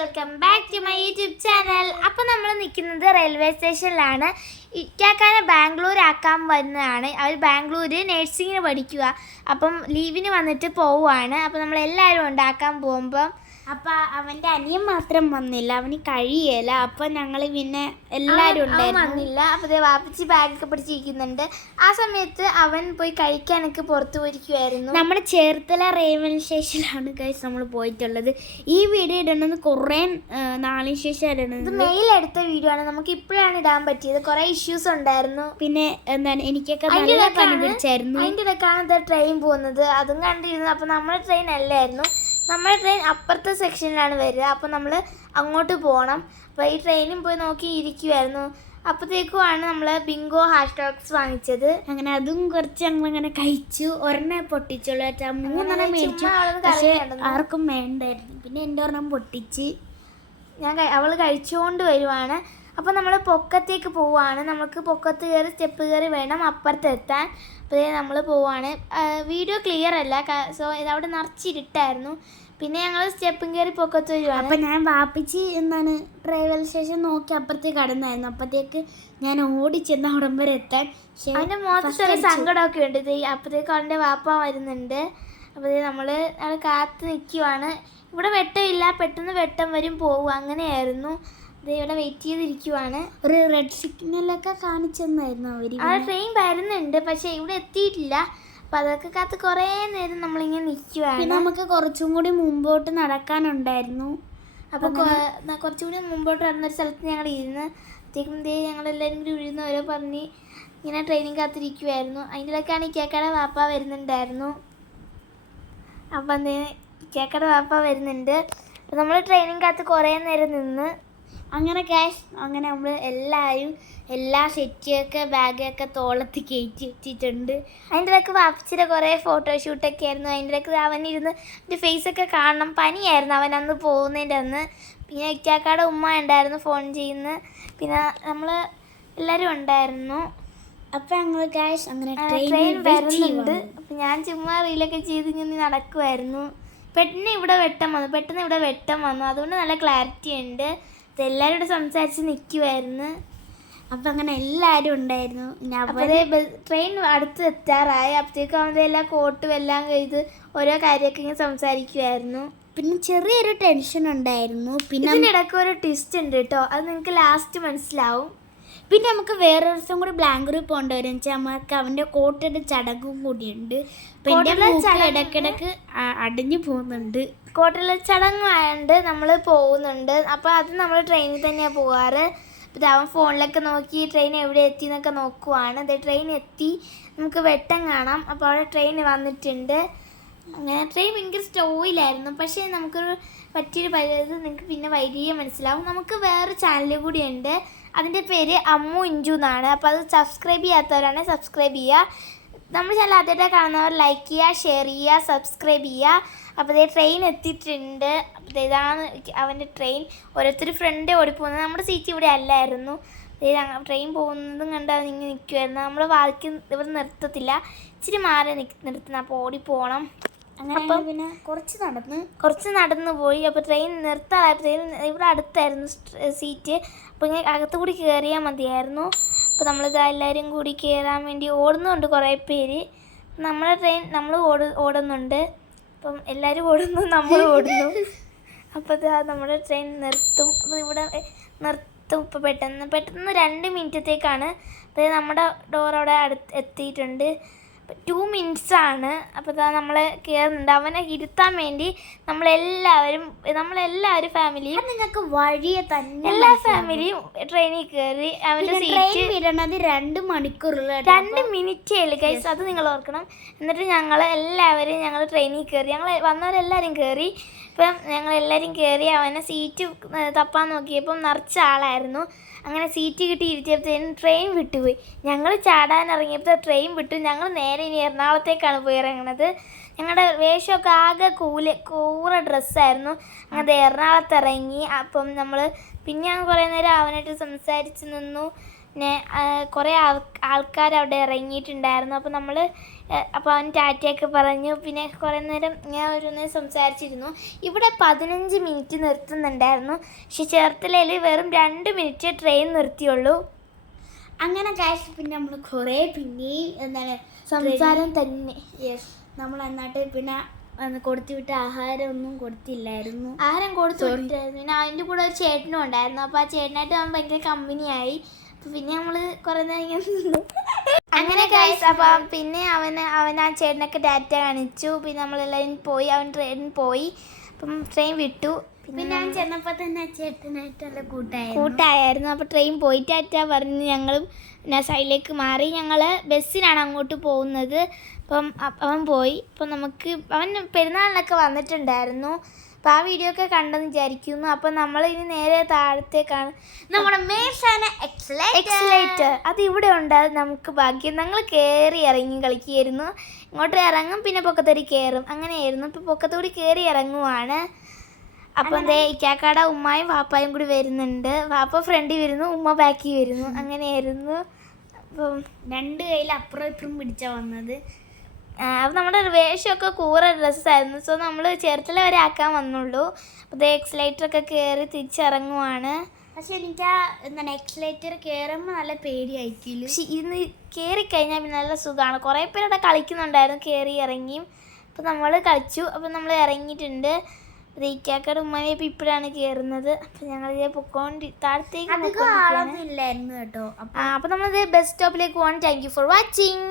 Welcome back to my YouTube channel. അപ്പോൾ നമ്മൾ നിൽക്കുന്നത് റെയിൽവേ സ്റ്റേഷനിലാണ്. ഇക്കാക്കാനെ ബാംഗ്ലൂർ ആക്കാൻ വരുന്നതാണ്. അവർ ബാംഗ്ലൂർ നഴ്സിങ്ങിന് പഠിക്കുക. അപ്പം ലീവിന് വന്നിട്ട് പോവുകയാണ്. അപ്പോൾ നമ്മളെല്ലാവരും ഉണ്ടാക്കാൻ പോകുമ്പം അപ്പം അവൻ്റെ അനിയൻ മാത്രം വന്നില്ല, അവന് കഴിയല. അപ്പം ഞങ്ങൾ പിന്നെ എല്ലാവരും വന്നില്ല. അപ്പോൾ വാപ്പിച്ച് ബാഗൊക്കെ പിടിച്ചിരിക്കുന്നുണ്ട്. ആ സമയത്ത് അവൻ പോയി കഴിക്കാനൊക്കെ പുറത്തു പോയിരിക്കുമായിരുന്നു. നമ്മുടെ ചേർത്തല റെയിൽവേ സ്റ്റേഷനിലാണ് ഗൈസ് നമ്മൾ പോയിട്ടുള്ളത്. ഈ വീഡിയോ ഇടണമെന്ന് കുറേ നാളിന് ശേഷം ഇടണത്. ഇത് മെയിലെടുത്ത വീഡിയോ ആണ്. നമുക്ക് ഇപ്പോഴാണ് ഇടാൻ പറ്റിയത്. കുറേ ഇഷ്യൂസ് ഉണ്ടായിരുന്നു. പിന്നെ എന്താണ് എനിക്കൊക്കെ നല്ല പനി പിടിച്ചായിരുന്നു. അതിൻ്റെ ഇടയ്ക്കാണ് ട്രെയിൻ പോകുന്നത്. അതും കണ്ടിരുന്നു. അപ്പോൾ നമ്മുടെ ട്രെയിൻ അല്ലായിരുന്നു. നമ്മുടെ ട്രെയിൻ അപ്പുറത്തെ സെക്ഷനിലാണ് വരിക. അപ്പോൾ നമ്മൾ അങ്ങോട്ട് പോകണം. അപ്പോൾ ഈ ട്രെയിനും പോയി നോക്കി ഇരിക്കുമായിരുന്നു. അപ്പോഴത്തേക്കുമാണ് നമ്മൾ ബിങ്കോ ഹാഷ്ടാഗ്സ് വാങ്ങിച്ചത്. അങ്ങനെ അതും കുറച്ച് ഞങ്ങളിങ്ങനെ കഴിച്ചു. ഒരെണ്ണം പൊട്ടിച്ചുള്ളൂ. 3 മേടിച്ചു, പക്ഷേ ആർക്കും വേണ്ടായിരുന്നു. പിന്നെ എൻ്റെ ഒരെണ്ണം പൊട്ടിച്ച് അവൾ കഴിച്ചുകൊണ്ട് വരുവാണ്. അപ്പോൾ നമ്മൾ പൊക്കത്തേക്ക് പോവുകയാണ്. നമുക്ക് പൊക്കത്ത് കയറി സ്റ്റെപ്പ് കയറി വേണം അപ്പുറത്ത് എത്താൻ. അപ്പോൾ നമ്മൾ പോവുകയാണ്. വീഡിയോ ക്ലിയർ അല്ല, സോ ഇതവിടെ നിറച്ചിരുട്ടായിരുന്നു. പിന്നെ ഞങ്ങൾ സ്റ്റെപ്പും കയറി പൊക്കത്ത് വരുവാണ്. അപ്പം ഞാൻ വാപ്പിച്ച് എന്താണ് റെയിൽവേ സ്റ്റേഷൻ നോക്കി അപ്പുറത്തേക്ക് കടന്നായിരുന്നു. അപ്പോഴത്തേക്ക് ഞാൻ ഓടിച്ചെന്ന് അവിടം വരെ എത്താൻ. അതിൻ്റെ മുഖത്ത് ചെറിയ സങ്കടമൊക്കെ ഉണ്ട്. അപ്പോഴത്തേക്ക് അവൻ്റെ വാപ്പ വരുന്നുണ്ട്. അപ്പോഴത്തേക്ക് നമ്മൾ കാത്ത് നിൽക്കുവാണ്. ഇവിടെ വെട്ടമില്ല, പെട്ടെന്ന് വെട്ടം വരും പോവും, അങ്ങനെയായിരുന്നു. ഇവിടെ വെയിറ്റ് ചെയ്തിരിക്കുവാണ്. ഒരു റെഡ് സിഗ്നലൊക്കെ കാണിച്ചെന്നായിരുന്നു അവർ. ആ ട്രെയിൻ വരുന്നുണ്ട്, പക്ഷേ ഇവിടെ എത്തിയിട്ടില്ല. അപ്പം അതൊക്കെ കാത്ത് കുറേ നേരം നമ്മളിങ്ങനെ നിൽക്കുവാണ്. നമുക്ക് കുറച്ചും കൂടി മുമ്പോട്ട് നടക്കാനുണ്ടായിരുന്നു. അപ്പോൾ കുറച്ചും കൂടി മുമ്പോട്ട് നടന്നൊരു സ്ഥലത്ത് ഞങ്ങൾ ഇരുന്ന് ഞങ്ങളെല്ലാവരും കൂടി ഇരുന്ന് ഓരോ പറഞ്ഞ് ഇങ്ങനെ ട്രെയിനിങ് കാത്തിരിക്കുമായിരുന്നു. അതിൻ്റെ ഇടയ്ക്കാണ് ഇക്കാക്കയുടെ വാപ്പ വരുന്നുണ്ടായിരുന്നു. അപ്പം ഇക്കാക്കയുടെ വാപ്പ വരുന്നുണ്ട്. അപ്പം നമ്മൾ ട്രെയിനിങ് കാത്ത് കുറേ നേരം നിന്ന് അങ്ങനെ നമ്മൾ എല്ലാവരും എല്ലാ സെറ്റൊക്കെ ബാഗൊക്കെ തോളത്ത് കയറ്റി വെച്ചിട്ടുണ്ട്. അതിൻ്റെ ഇടയ്ക്ക് വാപ്പിച്ചിയുടെ കുറേ ഫോട്ടോഷൂട്ടൊക്കെ ആയിരുന്നു. അതിൻ്റെ ഇടയ്ക്ക് അവനിരുന്ന് എൻ്റെ ഫേസൊക്കെ കാണണം. പനിയായിരുന്നു അവൻ അന്ന് പോകുന്നതിൻ്റെ അന്ന്. പിന്നെ ഇക്കാക്കയുടെ ഉമ്മ ഉണ്ടായിരുന്നു ഫോൺ ചെയ്യുന്നത്. പിന്നെ നമ്മൾ എല്ലാവരും ഉണ്ടായിരുന്നു. അപ്പം ഞങ്ങൾ അങ്ങനെ ട്രെയിൻ വരുന്നുണ്ട്. അപ്പം ഞാൻ ചുമ്മാ റീലൊക്കെ ചെയ്ത് ഇങ്ങനെ നടക്കുമായിരുന്നു. പെട്ടെന്ന് ഇവിടെ വെട്ടം വന്നു. അതുകൊണ്ട് നല്ല ക്ലാരിറ്റി ഉണ്ട്. എല്ലാവരും കൂടെ സംസാരിച്ച് നിൽക്കുമായിരുന്നു. അപ്പം അങ്ങനെ എല്ലാവരും ഉണ്ടായിരുന്നു. ട്രെയിൻ അടുത്ത് എത്താറായി. അപ്പോഴത്തേക്കും അവൻ്റെ എല്ലാ കോട്ടും എല്ലാം ചെയ്ത് ഓരോ കാര്യമൊക്കെ ഇങ്ങനെ സംസാരിക്കുമായിരുന്നു. പിന്നെ ചെറിയൊരു ടെൻഷൻ ഉണ്ടായിരുന്നു. പിന്നെ ഇതിനിടയ്ക്ക് ഒരു ട്വിസ്റ്റ് ഉണ്ട് കേട്ടോ, അത് നിങ്ങൾക്ക് ലാസ്റ്റ് മനസ്സിലാവും. പിന്നെ നമുക്ക് വേറൊരു ദിവസം കൂടി ബാംഗ്ലൂരിൽ പോകേണ്ടി വരും. വെച്ചാൽ നമുക്ക് അവൻ്റെ കോട്ടയുടെ ചടങ്ങും കൂടിയുണ്ട്. ഇടയ്ക്കിടയ്ക്ക് അടഞ്ഞു പോകുന്നുണ്ട്. കോട്ടയിലെ ചടങ്ങായതുകൊണ്ട് നമ്മൾ പോകുന്നുണ്ട്. അപ്പോൾ അത് നമ്മൾ ട്രെയിനിൽ തന്നെയാണ് പോകാറ്. അപ്പോൾ അവൻ ഫോണിലൊക്കെ നോക്കി ട്രെയിൻ എവിടെ എത്തി എന്നൊക്കെ നോക്കുവാണ്. ട്രെയിൻ എത്തി, നമുക്ക് വെട്ടം കാണാം. അപ്പോൾ അവിടെ ട്രെയിൻ വന്നിട്ടുണ്ട്. അങ്ങനെ ട്രെയിൻ ഭയങ്കര സ്റ്റോയിലായിരുന്നു. പക്ഷേ നമുക്കൊരു പറ്റിയൊരു പരിധി നിങ്ങൾക്ക് പിന്നെ വൈകിയേ മനസ്സിലാവും. നമുക്ക് വേറൊരു ചാനൽ കൂടിയുണ്ട്. അതിൻ്റെ പേര് അമ്മു ഇഞ്ചു എന്നാണ്. അപ്പോൾ അത് സബ്സ്ക്രൈബ് ചെയ്യാത്തവരാണെങ്കിൽ സബ്സ്ക്രൈബ് ചെയ്യുക. നമ്മുടെ ചാനൽ ആദ്യമായിട്ട് കാണുന്നവർ ലൈക്ക് ചെയ്യുക, ഷെയർ ചെയ്യുക, സബ്സ്ക്രൈബ് ചെയ്യുക. അപ്പോൾ ട്രെയിൻ എത്തിയിട്ടുണ്ട്. അപ്പോൾ ഇതാണ് അവൻ്റെ ട്രെയിൻ. ഓരോരുത്തർ ഫ്രണ്ട് ഓടിപ്പോകുന്നത്. നമ്മുടെ സീറ്റ് ഇവിടെ അല്ലായിരുന്നു. ട്രെയിൻ പോകുന്നതും കണ്ട് അവൻ ഇങ്ങനെ നിൽക്കുമായിരുന്നു. നമ്മൾ വാതിക്ക് ഇവിടെ നിർത്തത്തില്ല, ഇച്ചിരി മാറി നിർത്തുന്നത്. അപ്പോൾ ഓടിപ്പോകണം. അപ്പം പിന്നെ കുറച്ച് നടന്നു പോയി. അപ്പോൾ ട്രെയിൻ നിർത്താറായപ്പോഴത്തേക്കും ഇവിടെ അടുത്തായിരുന്നു സീറ്റ്. അപ്പോൾ ഇങ്ങനെ അകത്തുകൂടി കയറിയാൽ മതിയായിരുന്നു. അപ്പോൾ എല്ലാവരും കൂടി കയറാൻ വേണ്ടി ഓടുന്നുണ്ട് കുറേ പേര്. നമ്മുടെ ട്രെയിൻ നമ്മൾ ഓടുന്നുണ്ട്. അപ്പം എല്ലാവരും ഓടുന്നു, നമ്മൾ ഓടുന്നു. അപ്പോൾ നമ്മുടെ ട്രെയിൻ നിർത്തും. അപ്പോൾ ഇവിടെ നിർത്തും. ഇപ്പോൾ പെട്ടെന്ന് 2 മിനിറ്റത്തേക്കാണ്. അപ്പോൾ നമ്മുടെ ഡോർ അവിടെ എത്തിയിട്ടുണ്ട്. 2 മിനിറ്റ്സ് ആണ്. അപ്പോൾ നമ്മൾ കയറുന്നുണ്ട്. അവനെ ഇരുത്താൻ വേണ്ടി നമ്മളെല്ലാവരും ഫാമിലിയും നിങ്ങൾക്ക് വഴിയെ തന്നെ എല്ലാ ഫാമിലിയും ട്രെയിനിൽ കയറി. അവൻ്റെ സീറ്റ് വിടണത് 2 മണിക്കൂറുള്ള 2 മിനിറ്റേ ഉള്ളൂ ഗൈസ്, അത് നിങ്ങൾ ഓർക്കണം. എന്നിട്ട് ഞങ്ങൾ ട്രെയിനിൽ കയറി. ഞങ്ങൾ വന്നവരെല്ലാവരും കയറി. ഇപ്പം ഞങ്ങളെല്ലാവരും കയറി. അവനെ സീറ്റ് തപ്പാൻ നോക്കിയപ്പം നിറച്ച ആളായിരുന്നു. അങ്ങനെ സീറ്റ് കിട്ടി ഇരുത്തിയപ്പോഴത്തേനും ട്രെയിൻ വിട്ടുപോയി. ഞങ്ങൾ ചാടാനിറങ്ങിയപ്പോൾ ട്രെയിൻ വിട്ടു. ഞങ്ങൾ നേരെ ഇനി എറണാകുളത്തേക്കാണ് പോയി ഇറങ്ങുന്നത്. ഞങ്ങളുടെ വേഷമൊക്കെ ആകെ കൂറ ഡ്രസ്സായിരുന്നു. അങ്ങനെ എറണാകുളത്ത് ഇറങ്ങി. അപ്പം പിന്നെ ഞങ്ങൾ കുറേ നേരം അവനായിട്ട് സംസാരിച്ച് നിന്നു. പിന്നെ കുറേ ആൾക്കാർ അവിടെ ഇറങ്ങിയിട്ടുണ്ടായിരുന്നു. അപ്പോൾ നമ്മൾ അപ്പോൾ അവൻ ടാറ്റയൊക്കെ പറഞ്ഞു. പിന്നെ കുറേ നേരം ഞാൻ ഒരു നേരം സംസാരിച്ചിരുന്നു. ഇവിടെ 15 മിനിറ്റ് നിർത്തുന്നുണ്ടായിരുന്നു, പക്ഷെ ചേർത്തലയിൽ വെറും 2 മിനിറ്റ് ട്രെയിൻ നിർത്തിയുള്ളൂ. അങ്ങനെ ഗൈസ് പിന്നെ നമ്മൾ കുറേ പിന്നെയും എന്താണ് സംസാരം തന്നെ. യെസ്, നമ്മൾ എന്നിട്ട് പിന്നെ കൊടുത്തു വിട്ട ആഹാരമൊന്നും കൊടുത്തില്ലായിരുന്നു. ആഹാരം കൊടുത്തു വിട്ടായിരുന്നു. പിന്നെ അതിൻ്റെ കൂടെ ഒരു ചേട്ടനും ഉണ്ടായിരുന്നു. അപ്പോൾ ആ ചേട്ടനായിട്ട് അവൻ ഭയങ്കര കമ്പനിയായി. അപ്പോൾ പിന്നെ നമ്മൾ കുറേ നേരം ഇങ്ങനെ നിന്നു. അങ്ങനെ ഗൈസ്, അപ്പം പിന്നെ അവൻ ആ ചേട്ടനൊക്കെ ടാറ്റ കാണിച്ചു. പിന്നെ നമ്മളെല്ലാവരും പോയി, അവൻ ട്രെയിനിൽ പോയി. അപ്പം ട്രെയിൻ വിട്ടു. പിന്നെ അവൻ ചെന്നപ്പോൾ തന്നെ ചേട്ടനായിട്ടുള്ള കൂട്ടായിരുന്നു. അപ്പോൾ ട്രെയിൻ പോയി ടാറ്റ പറഞ്ഞ് ഞങ്ങളും സൈഡിലേക്ക് മാറി. ഞങ്ങൾ ബസ്സിനാണ് അങ്ങോട്ട് പോകുന്നത്. അപ്പം അവൻ പോയി. അപ്പം അവൻ പെരുന്നാളിനൊക്കെ വന്നിട്ടുണ്ടായിരുന്നു. അപ്പോൾ ആ വീഡിയോ ഒക്കെ കണ്ടെന്ന് വിചാരിക്കുന്നു. അപ്പം നമ്മൾ ഇനി നേരെ താഴത്തേക്കാണ് നമ്മുടെ മേശാന എക്സലേറ്റർ. അത് ഇവിടെ ഉണ്ട്. അത് നമുക്ക് ഭാഗ്യം. ഞങ്ങൾ കയറി ഇറങ്ങി കളിക്കുകയായിരുന്നു. ഇങ്ങോട്ട് ഇറങ്ങും, പിന്നെ പൊക്കത്തോടി കയറും, അങ്ങനെയായിരുന്നു. ഇപ്പം പൊക്കത്തോടി കയറി ഇറങ്ങുവാണ്. അപ്പം ഇക്കാക്കാടെ ഉമ്മായും വാപ്പായും കൂടി വരുന്നുണ്ട്. വാപ്പ ഫ്രണ്ടിൽ വരുന്നു, ഉമ്മ ബാക്കിൽ വരുന്നു, അങ്ങനെയായിരുന്നു. അപ്പം 2 കയ്യിൽ അപ്പുറം ഇപ്പുറം പിടിച്ചാണ് വന്നത്. അപ്പം നമ്മുടെ വേഷമൊക്കെ കൂറ ഡ്രസ്സായിരുന്നു. സോ നമ്മൾ ചേർത്തല വരെ ആക്കാൻ വന്നുള്ളൂ. അപ്പോൾ എക്സലേറ്ററൊക്കെ കയറി തിരിച്ചിറങ്ങുവാണ്. പക്ഷെ എനിക്ക് ആ എന്താണ് എക്സലേറ്റർ കയറുമ്പോൾ നല്ല പേടിയായിരിക്കില്ല. പക്ഷെ ഇന്ന് കയറിക്കഴിഞ്ഞാൽ പിന്നെ നല്ല സുഖമാണ്. കുറേ പേരവിടെ കളിക്കുന്നുണ്ടായിരുന്നു കയറി ഇറങ്ങിയും. അപ്പോൾ നമ്മൾ കളിച്ചു. അപ്പം നമ്മൾ ഇറങ്ങിയിട്ടുണ്ട്. ഇക്കാക്കയുടെ ഉമ്മയെ ഇപ്പം ഇപ്പോഴാണ് കയറുന്നത്. അപ്പം ഞങ്ങളിത് പൊക്കോണ്ട് താഴത്തേക്ക് ഇല്ലായിരുന്നു കേട്ടോ. അപ്പം നമ്മളിത് ബസ് സ്റ്റോപ്പിലേക്ക് പോകാൻ. Thank you for watching.